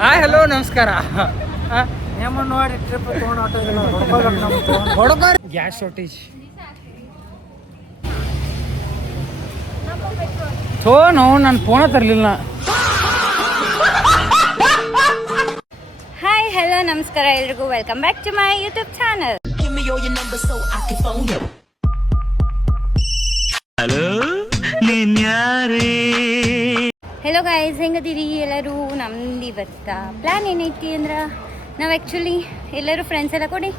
Hi hello ನಮಸ್ಕಾರ. ನೋಡಿ trip ತೊಗೊಂಡು ಗ್ಯಾಸ್ ಶಾರ್ಟೇಜ್ ಥೋ ನಾವು ನನ್ನ ಫೋನ ತರಲಿಲ್ಲ. ಹಾಯ್ ಹಲೋ ನಮಸ್ಕಾರ ಎಲ್ರಿಗೂ, welcome back to my YouTube channel. Hello guys, ಹೆಂಗದಿರಿ ಎಲ್ಲರೂ? ನಮ್ದು ಇವತ್ತು ಪ್ಲ್ಯಾನ್ ಏನೈತಿ ಅಂದ್ರೆ ನಾವು ಆ್ಯಕ್ಚುಲಿ ಎಲ್ಲರೂ ಫ್ರೆಂಡ್ಸ್ ಎಲ್ಲ ಕೂಡಿ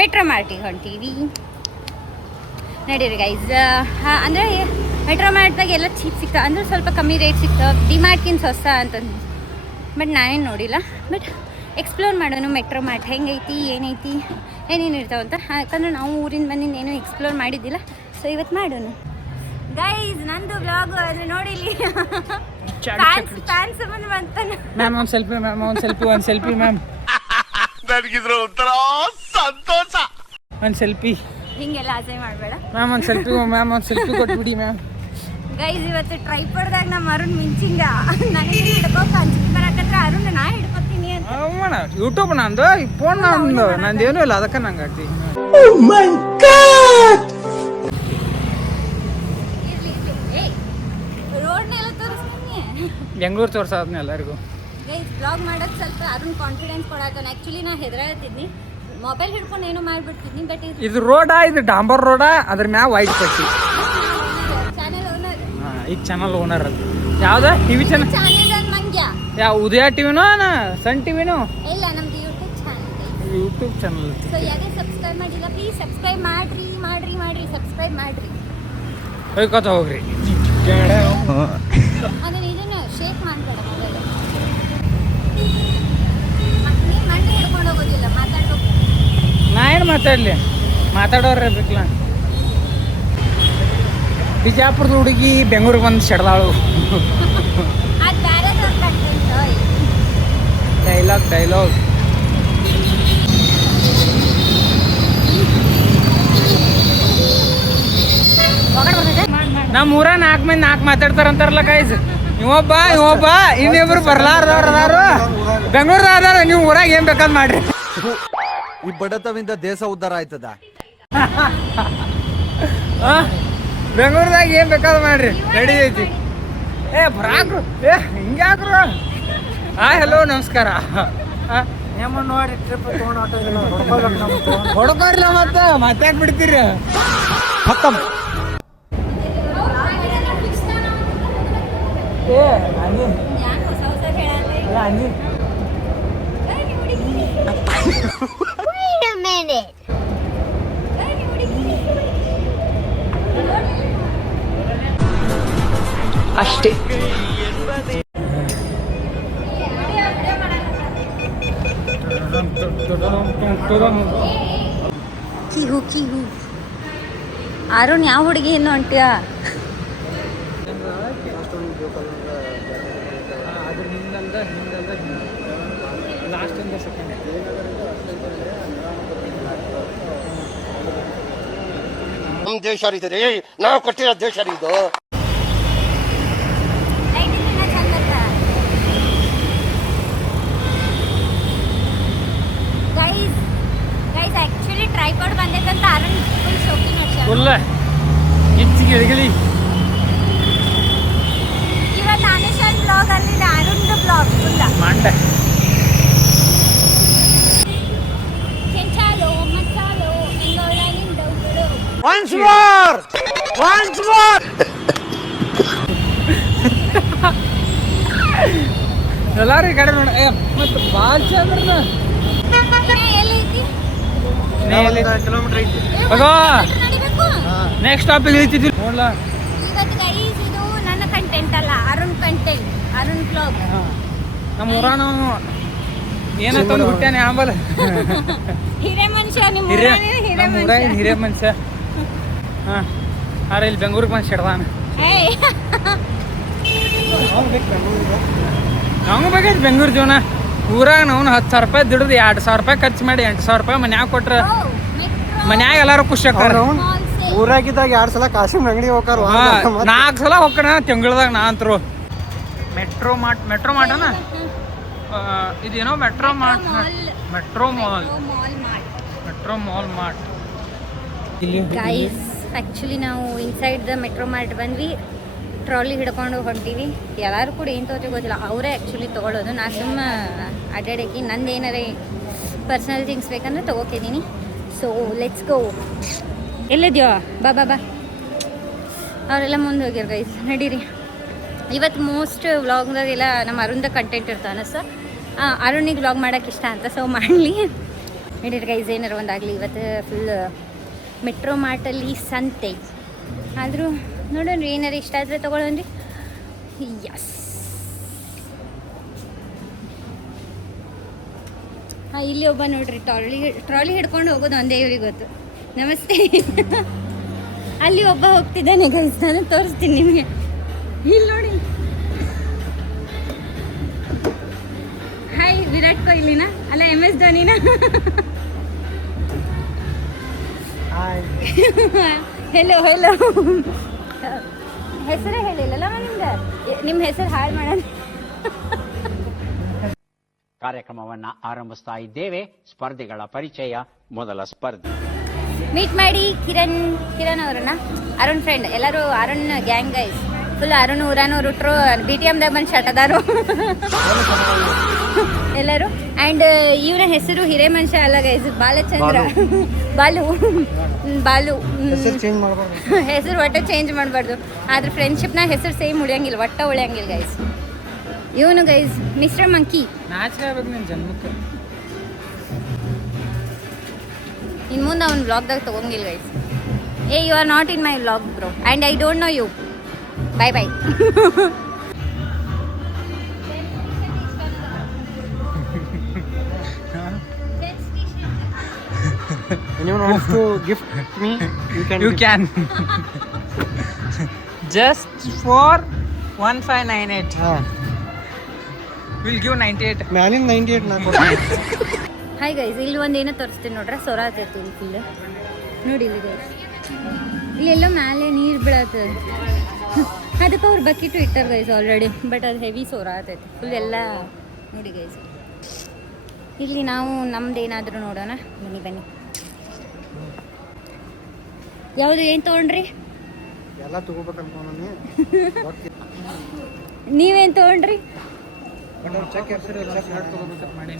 ಮೆಟ್ರೋ ಮಾರ್ಟಿಗೆ ಹೊಂಟೀವಿ. ನಡೀರಿ ಗೈಸ್. ಅಂದರೆ ಮೆಟ್ರೋ ಮಾರ್ಟ್ದಾಗ ಎಲ್ಲ ಚೀಪ್ ಸಿಗ್ತಾವೆ, ಅಂದ್ರೆ ಸ್ವಲ್ಪ ಕಮ್ಮಿ ರೇಟ್ ಸಿಗ್ತಾವೆ. ಡಿಮಾರ್ಟ್ಗಿಂತ ಹೊಸ ಅಂತಂದು ಬಟ್ ನಾನೇನು ನೋಡಿಲ್ಲ. ಬಟ್ ಎಕ್ಸ್ಪ್ಲೋರ್ ಮಾಡೋಣ ಮೆಟ್ರೋ ಮಾರ್ಟ್ ಹೆಂಗೈತಿ, ಏನೈತಿ, ಏನೇನು ಇರ್ತಾವಂತ. ಯಾಕಂದ್ರೆ ನಾವು ಊರಿಂದ ಬಂದಿದ್ದು ಏನೂ ಎಕ್ಸ್ಪ್ಲೋರ್ ಮಾಡಿದ್ದಿಲ್ಲ, ಸೊ ಇವತ್ತು ಮಾಡೋಣ ಗೈಸ್. ನಂದು ವ್ಲಾಗ್ ಆದರೆ ನೋಡಿಲಿ ಫ್ಯಾನ್ಸ್ ಬಂದು ಬಂತಾನೆ. ಮ್ಯಾಮ್ ಒಂದು ಸೆಲ್ಫಿ, ಮ್ಯಾಮ್ ಒಂದು ಸೆಲ್ಫಿ, ಒಂದು ಸೆಲ್ಫಿ ಮ್ಯಾಮ್. ನನಗಿದ್ರ ಒಂಥರ ಸಂತೋಷ. ಒಂದು ಸೆಲ್ಫಿ ಹಿಂಗೆಲ್ಲ ಆಸೆ ಮಾಡಬೇಡ ಮ್ಯಾಮ್. ಒಂದು ಸೆಲ್ಫಿ ಮ್ಯಾಮ್, ಒಂದು ಸೆಲ್ಫಿ ಕೊಟ್ಬಿಡಿ ಮ್ಯಾಮ್. ಗೈಸ್ ಇವತ್ತು ಟ್ರೈಪಾಡ್ದಾಗ ನಮ್ಮ ಅರುಣ್ ಮಿಂಚಿಂಗ ನನಗೆ ಹಿಡ್ಕೋಕೆ ಅಂಜಿಕೆ ಬರಕತ್ರ. ಅರುಣ್ ನಾ ಹಿಡ್ಕೊತೀನಿ ಅಂತ ಅವಣ ಯೂಟ್ಯೂಬ್ ನಂದು, ಈ ಫೋನ್ ನಂದೇನೂ ಇಲ್ಲ, ಅದಕ್ಕೆ ನಂಗೆ ಆಗ್ತಿ. ರೋಡ್ನೆಲ್ಲ ತೋರಿಸ್ತೀನಿ. ಬೆಂಗಳೂರು ತೋರ್ಸೋದ್ನ ಎಲ್ಲರಿಗೂ. ಗೈಸ್ ಬ್ಲಾಗ್ ಮಾಡೋದು ಸ್ವಲ್ಪ ಅರುಣ್ ಕಾನ್ಫಿಡೆನ್ಸ್ ಕೊಡಾತಾನೆ. ಆ್ಯಕ್ಚುಲಿ ನಾ ಹೆದರಾಗ್ತಿದ್ನಿ, ಮೊಬೈಲ್ ಹಿಡ್ಕೊಂಡು ಏನೋ ಮಾಡ್ಬಿಡ್ತಿದ್ನಿ. ಬಟ್ ಇದು ರೋಡಾ, ಇದು ಡಾಂಬರ್ ರೋಡಾ, ಅದ್ರ ಮ್ಯಾಗ ವೈಟ್ ಪಟ್ಟಿ. ಚಾನೆಲ್ ಓನರ್, ಈಗ ಚಾನಲ್ ಓನರ್ ಅದು ಯಾವ್ದ ಟಿವಿ ಚಾನಲ್? ಚಾನೆಲ್ ಮಂಗ್ಯ. ಯಾವ ಉದಯ ಟಿವಿನೋ ಸನ್ ಟಿವಿನೋ? ಇಲ್ಲ, ನಮ್ದು YouTube channel. YouTube channel. So ಯಾರೇ ಸಬ್ಸ್ಕ್ರೈಬ್ ಮಾಡಿಲ್ಲ ಪ್ಲೀಸ್ ಸಬ್ಸ್ಕ್ರೈಬ್ ಮಾಡ್ರಿ ಮಾಡ್ರಿ ಮಾಡ್ರಿ ಸಬ್ಸ್ಕ್ರೈಬ್ ಮಾಡ್ರಿ. ಹೋಗ್ಕೋತ ಹೋಗ್ರಿ. ಅದನ್ನ ಇದನ್ನು ಶೇಕ್ ಮಾಡಬೇಡ ಮೊಬೈಲ್. ನೀ ಮಂಡಿ ಹಿಡ್ಕೊಂಡು ಹೋಗೋದಿಲ್ಲ, ಮಾತಾಡ್ಬೇಕು. ನಾ ಏನು ಮಾತಾಡಲಿ, ಮಾತಾಡೋರು ಇರ್ಬೇಕಲ್ಲ. ಬಿಜಾಪುರದ ಹುಡುಗಿ ಬೆಂಗಳೂರಿಗೆ ಬಂದು ಸೆಡ್ದಾಳು. ಅದು ಬೇರೆದವ್ರ ಕಂಟೆಂಟ್. ಡೈಲಾಗ್ ನಮ್ಮ ಊರ 4 ಮಂದಿ 4 ಮಾತಾಡ್ತಾರಂತಾರಲ್ಲ ಗೈಸ್. ಇವೊಬ್ಬ ಇನ್ನಿಬ್ರು ಬರ್ಲಾರ್ದವ್ರು ಅದಾರು, ಬೆಂಗಳೂರ್ದಾಗ ಅದಾರ. ನೀವು ಊರಾಗ ಏನ್ ಬೇಕಾದ್ ಮಾಡ್ರಿ. ಈ ಬಡತವಿಂದ ದೇಶ ಉದ್ಧಾರ ಆಯ್ತದ. ಬೆಂಗಳೂರ್ದಾಗ ಏನ್ ಬೇಕಾದ್ ಮಾಡ್ರಿ, ರೆಡಿ ಐತಿ. ಬರಾಕ್ರು, ಹಿಂಗ್ಯಾಕ್ರು. ಹಾಯ್ ಹಲೋ ನಮಸ್ಕಾರ. ನೋಡಿ ಟ್ರಿಪ್ ತೊಗೊಂಡು ಹೊಡ್ಕೋರ್ಲ ಮತ್ತೆ ಯಾಕೆ ಬಿಡ್ತೀರಿ? ಯಾಕೆ ಹೊಸ ಹೊಸ ಹೇಳಲ್ಲ? ಅಷ್ಟೇ. ಕಿಹು ಕಿಹು. ಅರುಣ್ ಯಾವ ಹುಡುಗಿ ಏನು ಹೊಂಟಿಯ? ನಮ್ ದೇಶ ರೀ, ನಾವು ಕಟ್ಟಿರೋ ದೇಶ ರೀ ಇದು. ಗೈಸ್ ಆಕ್ಚುಲಿ ಟ್ರೈಪಾಡ್ ಬಂದೈತಂತ ಅರುಣ್ ಫುಲ್ ಶೋಕಿ ನಡ್ಸ್ಯಾನ. ಫುಲ್ ಹೆಚ್ಚಿಗೆ ಇಳಿಗಲಿ. ಇವತ್ತು ಅನುಷನ್ ಬ್ಲಾಗ್ ಅಲ್ಲಿ ಅರುಣ್ದು ಬ್ಲಾಗ್ ಫುಲ್ ಮಂಡ. ಕೆಂಚಾಲೋ ಮಸಾಲೋ ಎಂಗೋಳನಿಂದ ಉಗುಳು. Once more! ಎಲ್ಲಾರು ಈ ಕಡೆ ನೋಡ. ಮತ್ತೆ ಬಾಲ್ ಚಂದ್ರನ ಎಲ್ಲೈತಿ? ಕಿಲೋಮೀಟರ್ ಐತಿ. ನಡಿಬೇಕು. ನೆಕ್ಸ್ಟ್ ಟಾಪಿಕ್ ಇಳಿತಿದ್ವಿ ನೋಡ್ಲಾ. ಇವತ್ತು ಗೈಸ್ ಇದು ನನ್ನ ಕಂಟೆಂಟ್ ಅಲ್ಲ, ಅರುಣ್ ಕಂಟೆಂಟ್, ಅರುಣ್ ಬ್ಲಾಗ್. ನಮ್ಮ ಊರ ನಾವು ಏನಂತಂದು ಹುಟ್ಟ್ಯಾನೆ ಆಂಬಲ್. ಹಿರೇ ಮನುಷ್ಯ, ನಿಮ್ಮ ಊರಾಗ ಹಿರೇ ಮನುಷ್ಯ. ಹಿರೇ ಮನುಷ್ಯ. ಹಾಂ, ಆದ್ರೆ ಇಲ್ಲಿ ಬೆಂಗಳೂರಿಗೆ ಬಂದು ಸೆಡ್ದಾನ. ಏಯ್ ನಮ್ಗೆ ಬೇಕಾಯ್ತು ಬೆಂಗಳೂರು ಜೀವನ. ಊರಾಗ ನಾವು 10,000 ರೂಪಾಯಿ ದುಡ್ದು 2,000 ರೂಪಾಯಿ ಖರ್ಚು ಮಾಡಿ 8,000 ರೂಪಾಯಿ ಮನ್ಯಾಗ ಕೊಟ್ರೆ ಮನ್ಯಾಗ ಎಲ್ಲಾರು ಖುಷಿ ಆಕಾರ. ಊರಾಗಿದ್ದಾಗ 2 ಸಲ ಕಾಶಿಮ್ ಅಂಗಡಿ ಹೋಗಾರ. 4 ಸಲ ಹೋಗ್ಕಣ ತಿಂಗಳದಾಗ ನಾ ಅಂತರು. ಮೆಟ್ರೋ ಮಾರ್ಟನ ಇದೇನೋ metro mart metro mall metro mall mart guys actually ನಾವು ಇನ್ಸೈಡ್ ದ ಮೆಟ್ರೋ ಮಾರ್ಟ್ ಬಂದ್ವಿ. ಟ್ರಾಲಿ ಹಿಡ್ಕೊಂಡು ಹೊಂಟೀವಿ. ಎಲ್ಲರೂ ಕೂಡ ಏನು ತೊಗೊತೀವಿ ಗೊತ್ತಿಲ್ಲ, ಅವರೇ ಆ್ಯಕ್ಚುಲಿ ತೊಗೊಳ್ಳೋದು. ನಾನು ಸುಮ್ಮ ಅಡ್ಡಾಡಕ್ಕೆ ನಂದು ಏನಾರ ಪರ್ಸ್ನಲ್ ಥಿಂಗ್ಸ್ ಬೇಕಂದ್ರೆ ತೊಗೋತಿದ್ದೀನಿ. So let's go. ಎಲ್ಲಿದ್ಯೋ ಬಾ ಬಾ ಬಾ. ಅವರೆಲ್ಲ ಮುಂದೆ ಹೋಗ್ಯಾರ ಗೈಸ್, ನಡೀರಿ. ಇವತ್ತು ಮೋಸ್ಟ್ ವ್ಲಾಗ್ದಾಗೆಲ್ಲ ನಮ್ಮ ಅರುಣ್ದ ಕಂಟೆಂಟ್ ಇರ್ತಾನೆ. ಸೊ ಅರುಣಿಗೆ ವ್ಲಾಗ್ ಮಾಡೋಕೆ ಇಷ್ಟ ಅಂತ, ಸೊ ಮಾಡಲಿ. ನಡೀರಿ ಗೈಸ್, ಏನಾರು ಒಂದಾಗಲಿ. ಇವತ್ತು ಫುಲ್ ಮೆಟ್ರೋ ಮಾರ್ಟಲ್ಲಿ ಸಂತೆ. ಆದರೂ ನೋಡೋಣ ಏನಾರು ಇಷ್ಟ ಆದರೆ ತೊಗೊಳೋಣ್ರಿ. ಯಸ್. ಹಾಂ, ಇಲ್ಲಿ ಒಬ್ಬ ನೋಡ್ರಿ ಟ್ರಾಲಿ ಹಿಡ್ಕೊಂಡು ಹೋಗೋದು ಒಂದೇ ಇವ್ರಿಗೆ ಗೊತ್ತು. ನಮಸ್ತೆ. ಅಲ್ಲಿ ಒಬ್ಬ ಹೋಗ್ತಿದ್ದಾನೆ ಗೈಸ್, ನಾನು ತೋರಿಸ್ತೀನಿ ನಿಮಗೆ. ಇಲ್ಲಿ ನೋಡಿ. ಹಾಯ್, ವಿರಾಟ್ ಕೊಹ್ಲಿನ ಅಲ್ಲ MS ಧೋನಿನ? Hello hello. ಹೆಸರೇ ಹೇಳಿಲ್ಲಲ್ಲ ನಿಮ್ಗೆ, ನಿಮ್ಮ ಹೆಸರು ಹಾಳು ಮಾಡೋಣ. ಕಾರ್ಯಕ್ರಮವನ್ನ ಆರಂಭಿಸ್ತಾ ಇದ್ದೇವೆ. ಸ್ಪರ್ಧಿಗಳ ಪರಿಚಯ. ಮೊದಲ ಸ್ಪರ್ಧಿ ಮೀಟ್ ಮಾಡಿ ಕಿರಣ್ ಅವರನ್ನ, ಅರುಣ್ ಫ್ರೆಂಡ್. ಎಲ್ಲರೂ Arun gang guys. Full Arun ಊರಾನವ್ರು ಹುಟ್ರು BTMದಾಗ ಬಂದು ಶಟದಾರು ಎಲ್ಲರೂ. ಆ್ಯಂಡ್ ಇವನ ಹೆಸರು ಹಿರೇಮನುಷ್ಯ ಅಲ್ಲ ಗೈಸ್, ಬಾಲಚಂದ್ರ. ಬಾಲು ಚೇಂಜ್ ಮಾಡಬಾರ್ದು, ಹೆಸರು ಒಟ್ಟೆ ಚೇಂಜ್ ಮಾಡಬಾರ್ದು. ಆದ್ರೆ ಫ್ರೆಂಡ್ಶಿಪ್ನಾಗ ಹೆಸರು ಸೇಮ್ ಉಳಿಯಂಗಿಲ್ಲ, ಒಟ್ಟೆ ಉಳಿಯಂಗಿಲ್ಲ ಗೈಸ್. ಇವನು ಗೈಸ್ ಮಿಸ್ಟರ್ ಮಂಕಿ. ನಾಚಿಕೆ ಆಗ್ಬೇಕು ನಿನ್ನ ಜನ್ಮಕ್ಕೆ. ಇನ್ನು ಮುಂದೆ ಅವ್ನು ವ್ಲಾಗ್ದಾಗ ತೊಗೊಂಗಿಲ್ಲ guys. You are not in my vlog bro and I don't know you. Bye bye. anyone wants to gift me, you can You gift. can. Just for 1598. We'll give 98. ಮ್ಯಾಲಿನ 98 ನಾ ಕೊಡ್ತೀನಿ. ಹಾಯ್ ಗೈಸ್, ಇಲ್ಲಿ ಒಂದು ಏನೋ ತೋರಿಸ್ತೀನಿ ನೋಡ್ರೆ, ಸೊರ ಆಗ್ತೈತಿ ಇಲ್ಲಿ ಫುಲ್. ನೋಡಿ ಇಲ್ಲಿ ಗೈಸ್, ಇಲ್ಲೆಲ್ಲೋ ಮೇಲೆ ನೀರು ಬೀಳತ್ತದ. ಅದಕ್ಕೆ ಅವ್ರು ಬಕೆಟು ಇಟ್ಟಾರ ಗೈಸ್ ಆಲ್ರೆಡಿ, ಬಟ್ ಅದು ಹೆವಿ ಸೊರ ಆಗ್ತೈತಿ ಫುಲ್ ಎಲ್ಲ. ನೋಡಿ ಗೈಸ್, ಇಲ್ಲಿ ನಾವು ನಮ್ದು ಏನಾದರೂ ನೋಡೋಣ. ಬನ್ನಿ. ಯಾವುದು ಏನು ತೊಗೊಂಡ್ರಿ? ಎಲ್ಲ ತಗೋಬೇಕಂತ ನೀವೇನು ತೊಗೊಂಡ್ರಿ? ಚೆಕ್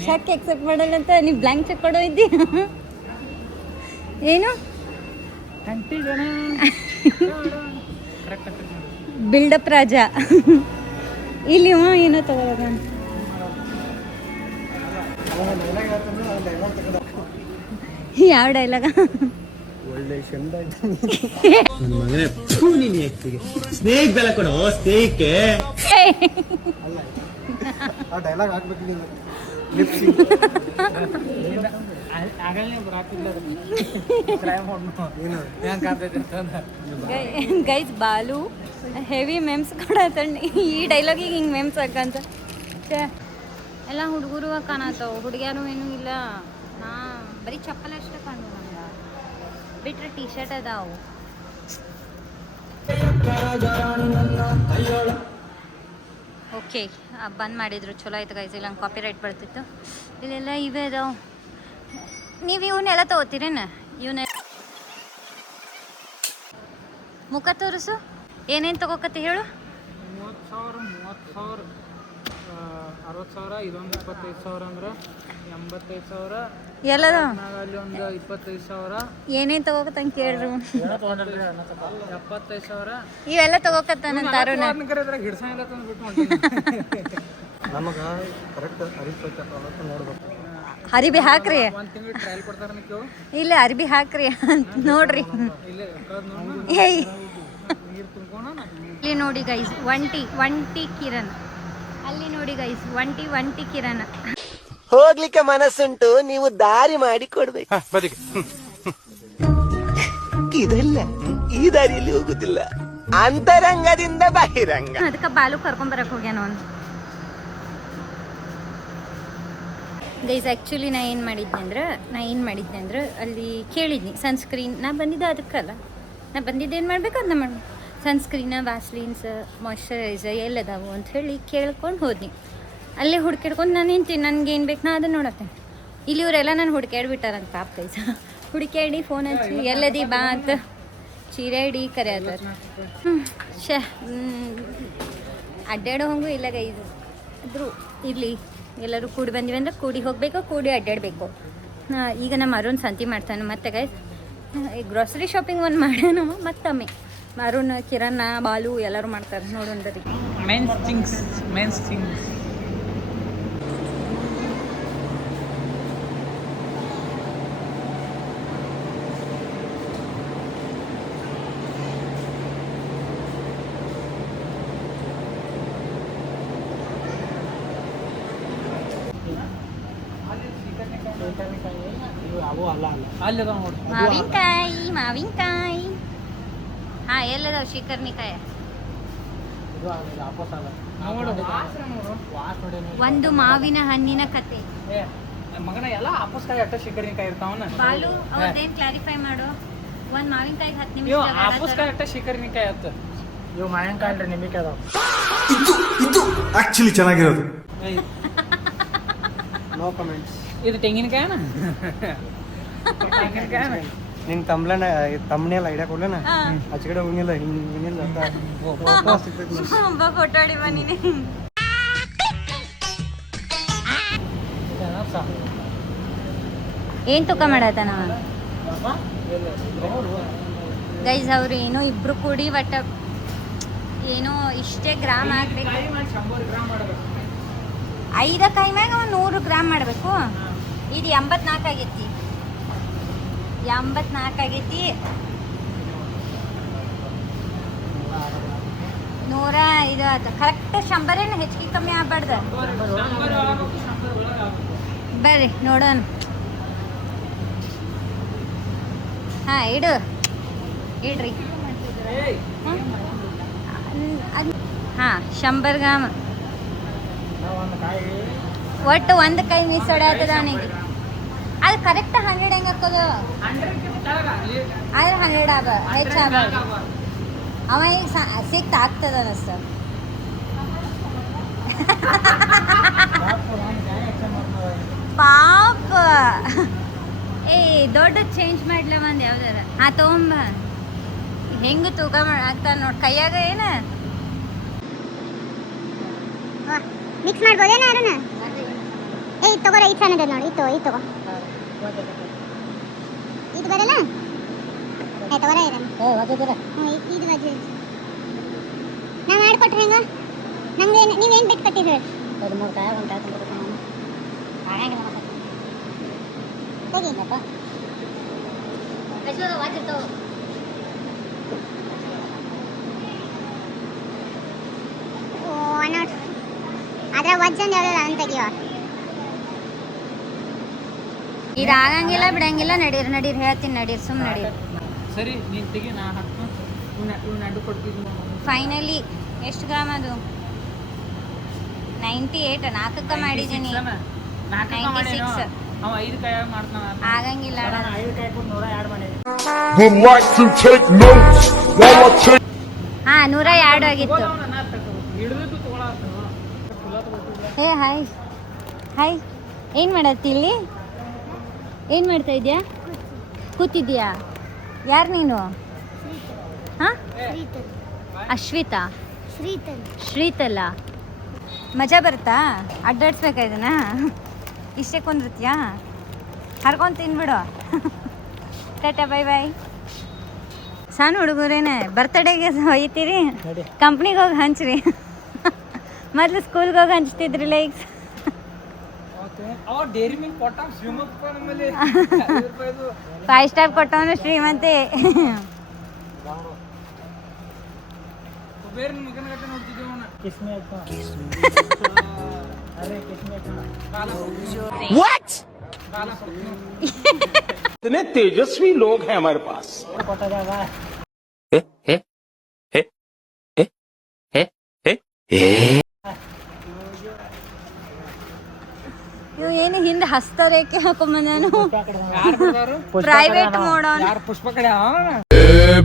ಚೆಕ್ ಎಕ್ಸೆಪ್ಟ್ ಮಾಡಲ್ಲ ಅಂತ ನೀವು ಬ್ಲ್ಯಾಂಕ್ ಚೆಕ್ ಕೊಡೋ ಇದ್ದಿ. ಏನು ಬಿಲ್ಡಪ್ ರಾಜ. ಇಲ್ಲಿ ಏನೋ ತಗೊಳ್ಳೋದ. ಯಾವ ಡೈಲಾಗ? ಒಳ್ಳೆ ಚಂದ ಸ್ನೇಕ್ ಬೆಲೆ ಕೊಡು, ಸ್ನೇಕ್. ಆ ಡೈಲಾಗ್ ಹಾಕ್ಬೇಕು ನೀವು. ಗೈಸ್, ಬಾಲು ಹೆವಿ ಮೆಮ್ಸ್ ಕೊಡತ್ತಣ್ಣ ಈ ಡೈಲಾಗಿಗೆ. ಹಿಂಗೆ ಮೆಮ್ಸ್ ಹಾಕಂತ ಎಲ್ಲ ಹುಡುಗರು ಕಾಣತ್ತವು, ಹುಡುಗ್ಯಾರು ಏನೂ ಇಲ್ಲ. ನಾ ಬರೀ ಚಪ್ಪಲ್ ಅಷ್ಟೇ ಕಾಣು ನಮ್ಗೆ, ಬಿಟ್ರೆ ಟೀ ಶರ್ಟ್ ಅದಾವು. ಓಕೆ, ಬಂದ್ ಮಾಡಿದ್ರು, ಚಲೋ ಆಯ್ತು ಗೈಸ್. ಇಲ್ಲ ಕಾಪಿ ರೈಟ್ ಬರ್ತಿತ್ತು. ಇಲ್ಲೆಲ್ಲ ಇವೇ ಅದಾವು. ನೀವು ಇವನ್ನೆಲ್ಲ ತೊಗೋತೀರೇನ? ಇವನ್ನ ಮುಖ ತೋರಿಸು, ಏನೇನು ತೊಗೋಕತ್ತಿ ಹೇಳು. 30,000 60,000, ಇದೊಂದು 25,000 ಅಂದ್ರೆ 85,000. ಎಲ್ಲದ ಅಲ್ಲಿ ಒಂದು 25,000. ಏನೇನು ತೊಗೋಕತ್ತಂಗೆ ಕೇಳ್ರಿ. 75,000. ಇವೆಲ್ಲ ತೊಗೋಕತ್ತಾನಂತ ಅರುಣ. ಹಿಡ್ಸಂಗಿಲ್ಲ ತಂದ್ಬಿಟ್ಟು ನಮಗೆ ಕರೆಕ್ಟ್ ಅರಿಸೋಕೆ ನೋಡ್ಬೇಕು. ಅರಿಬಿ ಹಾಕ್ರಿ, ಒಂದು ತಿಂಗಳು ಟ್ರಯಲ್ ಕೊಡ್ತಾರೆ ನೀವು. ಇಲ್ಲ ಅರಿಬಿ ಹಾಕ್ರಿ ನೋಡ್ರಿ. ಇಲ್ಲೇ ಏಯ್, ನೀರು ತುಂಬ್ಕೊಂಡು ಇಲ್ಲಿ ನೋಡಿ ಗೈಸ್, ಒಂಟಿ ಕಿರಣ್. ಅಲ್ಲಿ ನೋಡಿ ಗೈಸ್, ಒಂಟಿ ಕಿರಣ್. ಹೋಗ್ಲಿಕ್ಕೆ ಮನಸ್ಸುಂಟು, ನೀವು ದಾರಿ ಮಾಡಿ ಕೊಡ್ಬೇಕು. ಇದಲ್ಲ, ಈ ದಾರಿಯಲ್ಲಿ ಹೋಗುದಿಲ್ಲ, ಅಂತರಂಗದಿಂದ ಬಹಿರಂಗ. ಅದಕ್ಕೆ ಬಾಲು ಕರ್ಕೊಂಬರಕ್ಕೆ ಹೋಗ್ಯಾನ ಅವನು. ಗೈಸ್ ಆ್ಯಕ್ಚುಲಿ ನಾ ಏನು ಮಾಡಿದ್ದೆ ಅಂದ್ರೆ ಅಲ್ಲಿ ಕೇಳಿದ್ನಿ ಸನ್ಸ್ಕ್ರೀನ್. ನಾ ಬಂದಿದ್ದೆ ಅದಕ್ಕಲ್ಲ, ನಾ ಬಂದಿದ್ದೆ ಏನು ಮಾಡ್ಬೇಕು ಅದನ್ನ ಮಾಡಿ. ಸನ್ಸ್ಕ್ರೀನ್, ವ್ಯಾಸ್ಲೀನ್ಸ್, ಮಾಯ್ಶ್ಚರೈಸರ್ ಎಲ್ಲದಾವು ಅಂತ ಹೇಳಿ ಕೇಳ್ಕೊಂಡು ಹೋದ್ನಿ. ಅಲ್ಲೇ ಹುಡ್ಕಿಡ್ಕೊಂಡು ನಾನು ನಿಂತೀನಿ, ನನಗೇನು ಬೇಕು ನಾ ಅದನ್ನು ನೋಡತ್ತೆ. ಇಲ್ಲಿ ಇವರೆಲ್ಲ ನಾನು ಹುಡ್ಕ್ಯಾಡ್ಬಿಟ್ಟಾರಂತ ಪಾಪ ಕೈಸ ಹುಡುಕ್ಯಾಡಿ ಫೋನ್ ಹಚ್ಚಿ ಎಲ್ಲದಿ ಬಾ ಅಂತ ಚೀರಾಡಿ ಕರೆ ಅದ. ಶೇ ಅಡ್ಡಾಡೋ ಹಂಗೂ ಇಲ್ಲ ಗೈದು. ಆದರೂ ಇರಲಿ, ಎಲ್ಲರೂ ಕೂಡಿ ಬಂದಿವಿ ಅಂದ್ರೆ ಕೂಡಿ ಹೋಗಬೇಕು, ಕೂಡಿ ಅಡ್ಡಾಡಬೇಕು. ಈಗ ನಮ್ಮ ಅರುಣ್ ಸಂತಿ ಮಾಡ್ತಾನೆ ಮತ್ತೆ ಗೈಸ್. ಗ್ರೋಸರಿ ಶಾಪಿಂಗ್ ಒಂದು ಮಾಡ್ಯಾನ ಮತ್ತೊಮ್ಮೆ. ಅರುಣ್, ಕಿರಣ್, ಬಾಲು ಎಲ್ಲರೂ ಮಾಡ್ತಾರೆ ನೋಡೋಣ್ರಿ. ಮೆನ್ಸ್ ಥಿಂಗ್ಸ್ ಅವು ಅಲ್ಲ ಅಲ್ಲಿ ಅದಾವ ನೋಡಿ. ಮಾವಿನಕಾಯಿ ಹಾ ಎಲ್ಲದಾವ ಶಿಖರ್ನಿಕಾಯ. ಇದು ಆಗಲ್ಲ, ವಾಪಸ್ ಅಲ್ಲ. ನೋಡು ವಾಸನೆ ನೋಡು. ಒಂದು ಮಾವಿನ ಹಣ್ಣಿನ ಕತೆ. ಏ ಮಗನ ಎಲ್ಲ ಆಪಸ್ಕಾಯಿ ಅಟ್ಟ ಶಿಖರಿಕಾಯಿ ಇರ್ತಾವನ. ಬಾಲು ಅವ್ರದ್ದೇನು ಕ್ಲಾರಿಫೈ ಮಾಡು. ಒಂದು ಮಾವಿನಕಾಯಿಗೆ 10 ನಿಮಿಷ ಇವು ಆಪಸ್ಕಾಯಿ ಅಟ್ಟ ಶಿಖರಿಕಾಯಿ ಅತ್ತ. ಇವು ಮಾವಿನಕಾಯಿ ಅಂದ್ರೆ ನಿಮಗೆ ಅದಾವ. ಇದು ಆಕ್ಚುಲಿ ಚೆನ್ನಾಗಿರೋದು. No comments. ಇದು ತೆಂಗಿನಕಾಯನ ತೆಂಗಿನಕಾಯನ ನಿನ್ ತಮ್ಮನೆಲ್ಲ ಐಡಿಯಾ ಕೊಡ್ಲೇನ ಆಚೆ ಹೋಗಿಲ್ಲ ಹಿಂಗಿಲ್ಲ ಒಬ್ಬ ಫೋಟೋ ಹೊಡಿ ಬನ್ನಿ. ಏನು ತೂಕ ಮಾಡತ್ತ ನಾವು ಗೈಸ್? ಅವ್ರು ಏನೋ ಇಬ್ರು ಕೂಡಿ ಒಟ್ಟ ಏನೋ ಇಷ್ಟೇ ಗ್ರಾಮ್ ಹಾಕ್ಬೇಕು. 100 ಗ್ರಾಮ್ ಮಾಡಬೇಕು. 5 ಕಾಯಿ ಮ್ಯಾಗ 100 ಗ್ರಾಮ್ ಮಾಡಬೇಕು. ಇದು 84 ಆಗೈತಿ. 84 ಆಗೈತಿ. 100 ಇದು ಕರೆಕ್ಟ್ 100 ಏನು ಹೆಚ್ಚಿಗೆ ಕಮ್ಮಿ ಆಗ್ಬಾರ್ದು. ಬರ್ರಿ ನೋಡೋಣ. ಹಾಂ ಇಡ್ರಿ. ಹಾಂ 100 ಗ್ರಾಮ್ ಒಟ್ಟು ಒಂದು ಕೈ ಮಿಸ್ ಹೊಡ್ಯಾತದ ಅವನಿಗೆ. ಅದು ಕರೆಕ್ಟ್ 100 ಹೆಂಗೆ ಹಾಕೋದು? ಆದ್ರೆ 100 ಆಗ ಹೆಚ್ಚಾಗ ಅವ ಈಗ ಸಿಕ್ತ ಆಗ್ತದ ಅನಿಸ್ತ. ಪಾಪ ಏ ದೊಡ್ಡ ಚೇಂಜ್ ಮಾಡ್ಲ ಬಂದು ಯಾವ್ದಾರ. ಹಾಂ ತೊಗೊಂಬ. ಹೆಂಗೆ ತೂಕ ಆಗ್ತಾನೆ ನೋಡಿ ಕೈಯಾಗ. ಏನು ಮಿಕ್ಸ್ ಮಾಡ್ಬೋದೇನ ಅರುಣ? ಏ ಇದು ತಗೋರ, ಇದು ಚೆನ್ನಾಗಿದೆ ನೋಡಿ. ಇದು ತಗೋ. ಇದು ಬರಲ್ಲ? ಏ ತಗೋರ ಇದನ್ನು. ಇದು ಬಜ್ಜಿ ನಾವು ಮಾಡ್ಕೊಟ್ರೆ ಹೆಂಗ? ನಮ್ಗೆ ನೀವೇನು ಬಿಟ್ಟು ಕಟ್ಟಿದ್ರಿ? 3 ಕಾಯ ಒಂದು ಕಾಯಿ ತಂದ್ಬಿಟ್ಟು ಹೋಗಿಲ್ಲಪ್ಪ. ಓ ನೋಡಿ ಅದ್ರ ವಜ್ಜಂದು ಯಾವ್ದಲ್ಲ ಅಂತ ತೆಗಿಯೋ. ಇದು ಆಗಂಗಿಲ್ಲ ಬಿಡಂಗಿಲ್ಲ. ನಡೀರಿ ಹೇಳ್ತೀನಿ. ಸುಮ್ಮನೆ ನಡೀರಿ. ಸರಿ ನೀನು ತೆಗಿ, ನಾ ಹಾಕ್ತು ಇವ್ನ ಅಡ್ಡು ಕೊಡ್ತಿದ್ವಿ. ಫೈನಲಿ ಎಷ್ಟು ಗ್ರಾಮ್ ಅದು? 98. 4ಕ್ಕೆ ಮಾಡಿದ್ದೀನಿ. 96 ಅವ 5 ಕಾಯಾಗ ಮಾಡ್ತಾನ. ಆಗಂಗಿಲ್ಲ. 5 ಕಾಯಿ ಕೊಟ್ಟು 100 ಆ್ಯಡ್ ಮಾಡಿ. ಹಾಂ 102 ಆಗಿತ್ತು. ಹಿಡಿದು ತಗೊಳತ್ತ. ಏ ಹಾಯ್ ಏನು ಮಾಡತ್ತಿ ಇಲ್ಲಿ? ಏನು ಮಾಡ್ತಾ ಇದೆಯಾ? ಕೂತಿದ್ಯಾ? ಯಾರು ನೀನು? ಹಾಂ ಅಶ್ವಿತಾ? ಶ್ರೀತಲ್ಲ. ಮಜಾ ಬರುತ್ತಾ? ಅಡ್ಡಾಡ್ಸ್ಬೇಕಾ ಇದನ್ನ? ಇಷ್ಟೇ ಕೊಂದಿರ್ತೀಯಾ? ಹರ್ಕೊಂಡು ತಿನ್ಬಿಡು. ಟಾಟಾ ಬಾಯ್ ಬಾಯ್. ಸಣ್ಣ ಹುಡುಗರೇನೆ ಬರ್ತಡೇಗೆ ಒಯ್ತೀರಿ? ಕಂಪ್ನಿಗೆ ಹೋಗಿ ಹಂಚ್ರಿ. ಮೊದಲು ಸ್ಕೂಲ್ಗೆ ಹೋಗಿ ಹಂಚ್ತಿದ್ರಿ ಲೈಕ್ಸ್. ಡೈರಿ ಮಿಲ್ಕ್ ಕೊಟ್ಟ ಶ್ರೀಮಂತ ನಮ್ಮಲ್ಲಿ 5 ಸ್ಟಾರ್ ಕೊಟ್ಟವನು ಶ್ರೀಮಂತೆ. ಬೇರೆ ಮಗನ ಗಟ್ಟ ನೋಡ್ತಿದ್ದೀವಿ ಅವನ. ಕಿಸ್ಮೆ ಆಯ್ತು. ಅರೆ ಕಿಸ್ಮೆ ಆಯ್ತು. इतने तेजस्वी लोग हैं हमारे पास. ಕೊಟ್ಟದಾಗ ಇವು ಏನು ಹಿಂದೆ ಹಸ್ತರೇಖೆ ಹಾಕೊಂಬಂದಾನು. ಯಾರು ಬಿಡ್ತಾರು? ಪ್ರೈವೇಟ್ ಮಾಡೋಣ. ಯಾರು ಪುಷ್ಪ ಕಡೆ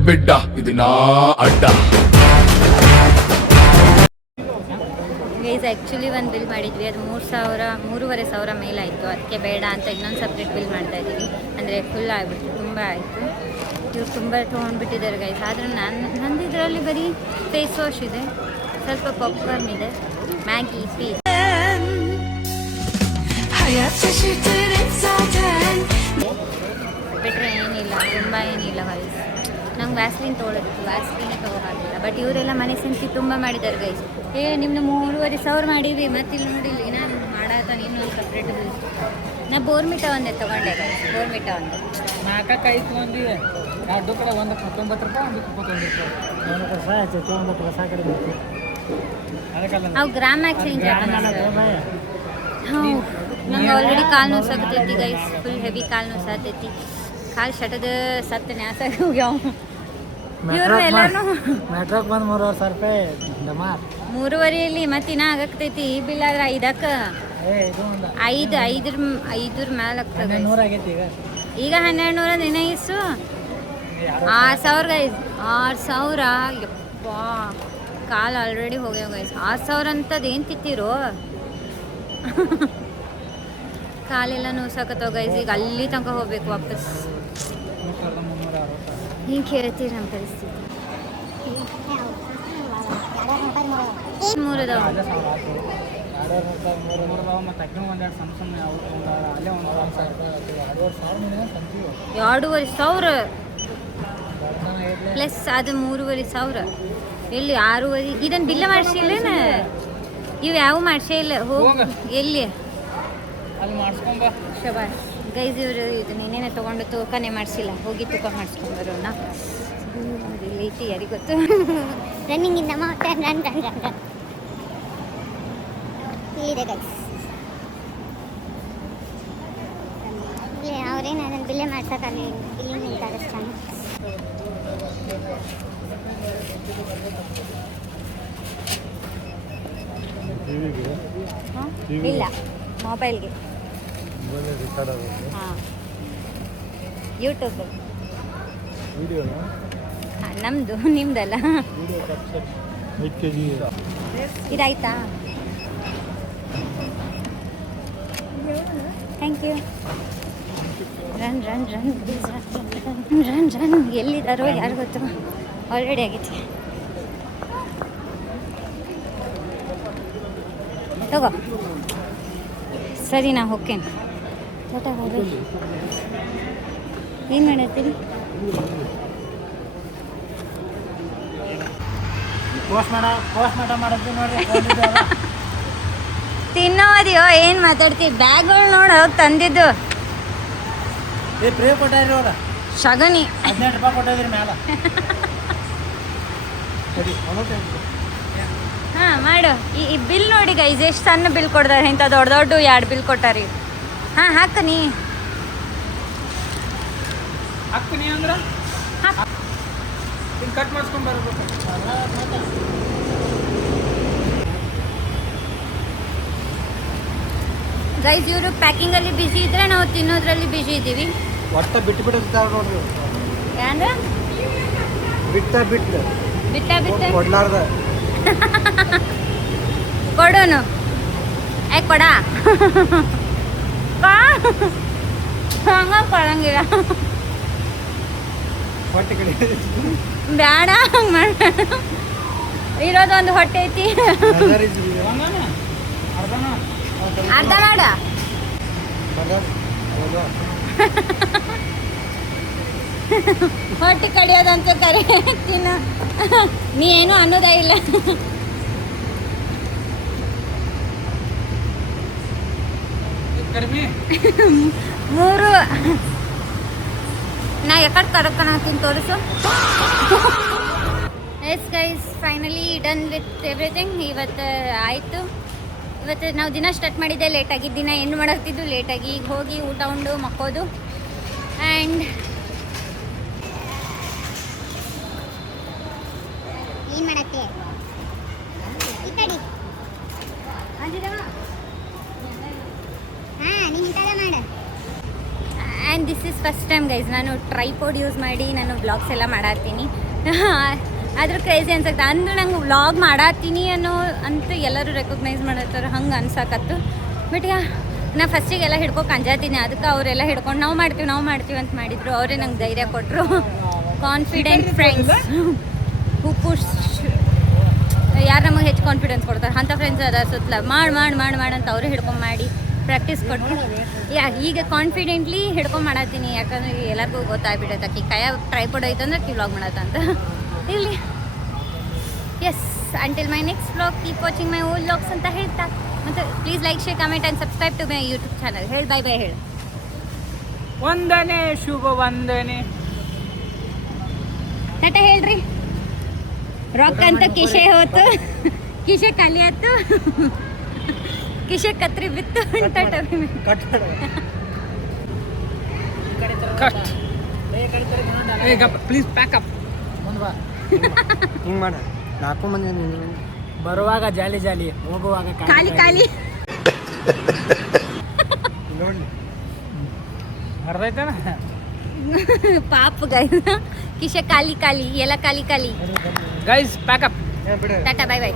ಬಿಡ್ಡ ಇದನ್ನ ಅಡ್ಡ. ಗೈಸ್ ಆ್ಯಕ್ಚುಲಿ ಒಂದು ಬಿಲ್ ಮಾಡಿದ್ವಿ, ಅದು 3,500 ಮೇಲಾಯಿತು. ಅದಕ್ಕೆ ಬೇಡ ಅಂತ ಇನ್ನೊಂದು ಸಪ್ರೇಟ್ ಬಿಲ್ ಮಾಡ್ತಾ ಇದ್ದೀವಿ. ಅಂದರೆ ಫುಲ್ ಆಗಿಬಿಟ್ಟು ತುಂಬ ಆಯಿತು. ಇವ್ರು ತುಂಬ ತೊಗೊಂಡ್ಬಿಟ್ಟಿದ್ದಾರೆ ಗೈಸ್. ಆದರೆ ನಂದು ಇದರಲ್ಲಿ ಬರೀ ಫೇಸ್ ವಾಶ್ ಇದೆ, ಸ್ವಲ್ಪ ಪಾಪ್ಕಾರ್ನ್ ಇದೆ, ಮ್ಯಾಗಿ, ಪೀ. ಬಿಟ್ಟರೆ ಏನಿಲ್ಲ, ತುಂಬ ಏನಿಲ್ಲ ಗೈಸ್. ನಂಗೆ ವ್ಯಾಸ್ಲಿನ್ ತೊಗೊಳೋದಿತ್ತು, ವ್ಯಾಸ್ಲಿನೇ ತೊಗೋಬಾರ್ದಿಲ್ಲ. ಬಟ್ ಇವರೆಲ್ಲ ಮನೆ ಸಂತಿ ತುಂಬ ಮಾಡಿದ್ದಾರೆ ಗೈಸ್. ನಿಮ್ಮನ್ನ 3,500 ಮಾಡೀವಿ, ಮತ್ತೆ ಇಲ್ಲಿ ನೋಡಿಲ್ಲ ನಾನು ಮಾಡಾತಾನೆ ಇನ್ನೊಂದು ಸಪ್ರೇಟ್ ಬಿಲ್. ನಾ ಬೋರ್ಮಿಟಾ ಒಂದೇ ತೊಗೊಂಡೆ ಗೈಸ್, ಬೋರ್ಮಿಟಾ ಒಂದು 4-5 ತೊಗೊಂಡಿವಿ. 2 ಕಡೆ ಒಂದು 90 ರೂಪಾಯಿ, ಒಂದು 30 ರೂಪಾಯಿ. ಅದಕ್ಕೆಲ್ಲ ಅವು ಗ್ರಾಮ್ ಎಕ್ಸ್ಚೇಂಜ್ ಹ್ಞೂ. ನಂಗೆ ಆಲ್ರೆಡಿ ಕಾಲು ನೋಸಾಗತೈತಿ ಗೈಸ್, ಫುಲ್ ಹೆವಿ ಕಾಲು ನೋಸಾತೈತಿ. ಕಾಲು ಶಟದ ಸತ್ತು ನ್ಯಾಸಾಗ ಹೋಗ್ಯಾವ. ಇವ್ರು ಎಲ್ಲರೂ 3,500 ಮತ್ತೆ ಇನ್ನೂ ಆಗತೈತಿ. ಈ ಬಿಲ್ ಆದ್ರೆ 5ಕ್ಕೆ 5 ಮ್ಯಾಲೆ ಆಗ್ತದೆ. ಈಗ 1,200 ದಿನ ಇಸು 6,000 ಗೈಸ್. 6,000 ಯಪ್ಪ, ಕಾಲು ಆಲ್ರೆಡಿ ಹೋಗ್ಯಾವ ಗೈಸ್. 6,000 ಅಂತದ್ದು ಏನು ತಿಂತೀರೋ ಕಾಲೆಲ್ಲ ನೋಸಾಕತ್ತವ ಗೈಸ್. ಈಗ ಅಲ್ಲಿ ತನಕ ಹೋಗ್ಬೇಕು ವಾಪಸ್. ಹಿಂಗೆ ಹೇಳ್ತೀರಿ ನಮ್ಮ ಪರಿಸ್ಥಿತಿ. 3 ಅದಾವ. 2,500 ಪ್ಲಸ್ ಅದು 3,500. ಎಲ್ಲಿ 6,500? ಇದನ್ನು ಬಿಲ್ಲ ಮಾಡಿಸಿಲ್ಲೇನ? ಇವು ಯಾವ ಮಾಡಿಸೇ ಇಲ್ಲ. ಹೋಗಿ ಎಲ್ಲಿ ಅಲ್ಲಿ ಮಾಡಿಸ್ಕೊಂಬ ಶಬಾಷ್ ಗೈಸ್. ಇವರು ಇದನ್ನ ಏನೇನೋ ತೊಗೊಂಡು ತೂಕನೇ ಮಾಡಿಸಿಲ್ಲ, ಹೋಗಿ ತೂಕ ಮಾಡಿಸ್ಕೊಂಬರೋಣ. ಇಲ್ಲಿ ಐತಿ ಯಾರಿಗೆ ಗೊತ್ತು. ರನ್ನಿಂಗ್ ಇಂದ ರನ್ ಇಲ್ಲಿದೆ ಗೈಸ್. ಇಲ್ಲಿ ಅವ್ರೇನು ಅದನ್ನು ಬಿಲ್ಲೆ ಮಾಡ್ಸೋಕ್ಕಲ್ಲಿ ಇಲ್ಲಿ ನಿಂತಾರೆ ಚೆನ್ನಾಗಿ. ಇಲ್ಲ, ಮೊಬೈಲ್ಗೆ. ಹಾಂ, ಯೂಟ್ಯೂಬ್. ನಮ್ಮದು, ನಿಮ್ದಲ್ಲ. ಇದಾಯ್ತಾ? Thank you. Run run run please run run. ಎಲ್ಲಿದ್ದಾರೋ ಯಾರು ಗೊತ್ತು. ಆಲ್ರೆಡಿ ಆಗೈತಿ. ತಗೋ. ಸರಿ, ನಾ ಹೋಗ್ತೇನೆ. ಏನು ಮಾಡತ್ತೀರಿ? ತಿನ್ನೋದಿಯೋ ಏನು ಮಾತಾಡ್ತೀವಿ? ಬ್ಯಾಗ್ಗಳು ನೋಡಿ ಹೋಗಿ ತಂದಿದ್ದು ಶಗಣಿ. 18 ರೂಪಾಯಿ ಕೊಟ್ಟಿದ್ರಿ ಮ್ಯಾಲ. ಹಾಂ ಮಾಡು. ಈ ಬಿಲ್ ನೋಡಿ ಗೈಸ್, ಎಷ್ಟು ಸಣ್ಣ ಬಿಲ್ ಕೊಡ್ತಾರೆ. ಇಂಥ ದೊಡ್ಡ 2 ಬಿಲ್ ಕೊಟ್ಟಾರಿ. ಹಾಂ ಹಾಕು ನೀ ಅಂದ್ರೆ ಕಟ್ ಮಾಡಿಸ್ಕೊಂಡು ಬರ್ಬೇಕು. ಗೈಸ್, ಇವರು ಪ್ಯಾಕಿಂಗಲ್ಲಿ ಬಿಸಿ ಇದ್ರೆ ನಾವು ತಿನ್ನೋದ್ರಲ್ಲಿ ಬಿಸಿ ಇದ್ದೀವಿ. ಒಟ್ಟ ಬಿಟ್ಟಿರ್ತಾರೆ ನೋಡ್ರಿ. ಅಂದ್ರೆ ಬಿಟ್ಟ ಕೊಡ್ಲಾರ್ದ ಕೊಡೋನು. ಕೊಡ ಹಂಗ ಕೊಡಂಗಿಲ್ಲ. ಹೊಟ್ಟೆ ಕಡೆ ಬೇಡ, ಹಂಗೆ ಮಾಡ. ಇರೋದೊಂದು ಹೊಟ್ಟೆ ಐತಿ. ಅರ್ಧ ಮಾಡ. ಹೊಟ್ಟೆ ಕಡಿಯೋದಂತ ಕರೆ ತಿನ್ನು. ನೀ ಏನು ಅನ್ನೋದೇ ಇಲ್ಲ. ಕಡಿಮೆ 3 ನಾ ಯಾಕಡೆ ಕರಕನ ಹಾಕ್ತೀನಿ ತೋರಿಸು. Yes guys, finally done with everything. ಇವತ್ತು ಆಯಿತು. ಇವತ್ತು ನಾವು ದಿನ ಸ್ಟಾರ್ಟ್ ಮಾಡಿದ್ದೆ ಲೇಟಾಗಿ, ದಿನ ಏನು ಮಾಡಾಕ್ತಿದ್ದು ಲೇಟಾಗಿ. ಈಗ ಹೋಗಿ ಊಟ ಉಂಡು ಮಕ್ಕೋದು. ಆ್ಯಂಡ್ ಏನು ಮಾಡತ್ತೆ ಈ ಕಡೆ? ಹಾಂ, ನೀನು ಇಂಥದ ಮಾಡು. And this is first time guys ನಾನು ಟ್ರೈಪೋಡ್ ಯೂಸ್ ಮಾಡಿ ನಾನು ಬ್ಲಾಗ್ಸ್ ಎಲ್ಲ ಮಾಡತ್ತೀನಿ. ಆದ್ರೂ ಕ್ರೇಜಿ ಅನ್ಸತ್ತೆ. ಅಂದ್ರೆ ನಂಗೆ ವ್ಲಾಗ್ ಮಾಡತ್ತೀನಿ ಅನ್ನೋ ಅಂತ ಎಲ್ಲರೂ ರೆಕಗ್ನೈಸ್ ಮಾಡತ್ತಾರೆ, ಹಂಗೆ ಅನ್ಸಕತ್ತು. ಬಟ್ ಯಾ ನಾ ಫಸ್ಟಿಗೆಲ್ಲ ಹಿಡ್ಕೊಕೆ ಅಂಜಾತೀನಿ, ಅದಕ್ಕೆ ಅವರೆಲ್ಲ ಹಿಡ್ಕೊಂಡು ನಾವು ಮಾಡ್ತೀವಿ ಅಂತ ಮಾಡಿದ್ರು. ಅವರೇ ನಂಗೆ ಧೈರ್ಯ ಕೊಟ್ಟರು. ಕಾನ್ಫಿಡೆಂಟ್ ಫ್ರೆಂಡ್ಸ್ ಹೂ ಪುಷ್, ಯಾರು ನಮಗೆ ಹೆಚ್ಚು ಕಾನ್ಫಿಡೆನ್ಸ್ ಕೊಡ್ತಾರೆ ಅಂಥ ಫ್ರೆಂಡ್ಸ್ ಅದ ಸುತ್ತಲ ಮಾಡಿ ಅಂತ ಅವರೇ ಹಿಡ್ಕೊಂಡು ಮಾಡಿ ಪ್ರಾಕ್ಟೀಸ್ ಕೊಟ್ಟರು. ಈಗ ಕಾನ್ಫಿಡೆಂಟ್ಲಿ ಹಿಡ್ಕೊಂಡು ಮಾಡತ್ತೀನಿ, ಯಾಕಂದ್ರೆ ಎಲ್ಲರಿಗೂ ಗೊತ್ತಾಗ್ಬಿಡತ್ತೆ ಆಕಿ ಕೈಯ ಟ್ರೈಪಾಡ್ ಐತಂದ್ರೆ ಆಕಿ ವ್ಲಾಗ್ ಮಾಡತ್ತ ಅಂತ. ಇಲ್ಲಿ yes, until my next vlog keep watching my old vlogs ಅಂತ ಹೇಳ್ತಾ, ಮತ್ತು please like share comment and subscribe to my YouTube channel. ಹೇಳಿ ಬೈ ಹೇಳಿ. ವಂದನೆ, ಶುಭ ವಂದನೆ. ನಟ ಹೇಳ್ರಿ. ರೊಕ್ಕ ಅಂತ ಕಿಶೆ ಹೋತು, ಕಿಶೆ ಖಾಲಿ ಆಯ್ತು, ಕಿಶೆ ಕತ್ರಿ ಬಿತ್ತು. ಕಟ್ ಈಗ ಪ್ಲೀಸ್ ಪ್ಯಾಕಪ್. ಹಿಂಗೆ ಮಾಡ 4 ಮಂದಿ ಬರುವಾಗ ಜಾಲಿ ಹೋಗುವಾಗ ಖಾಲಿ ನೋಡಿ ಅರ್ಧೈತೇನ. ಪಾಪ ಗೈಸ್, ಕಿಶೆ ಖಾಲಿ ಎಲ್ಲ ಖಾಲಿ. Guys pack up. ಬಿಡ ಟಾಟಾ ಬೈ.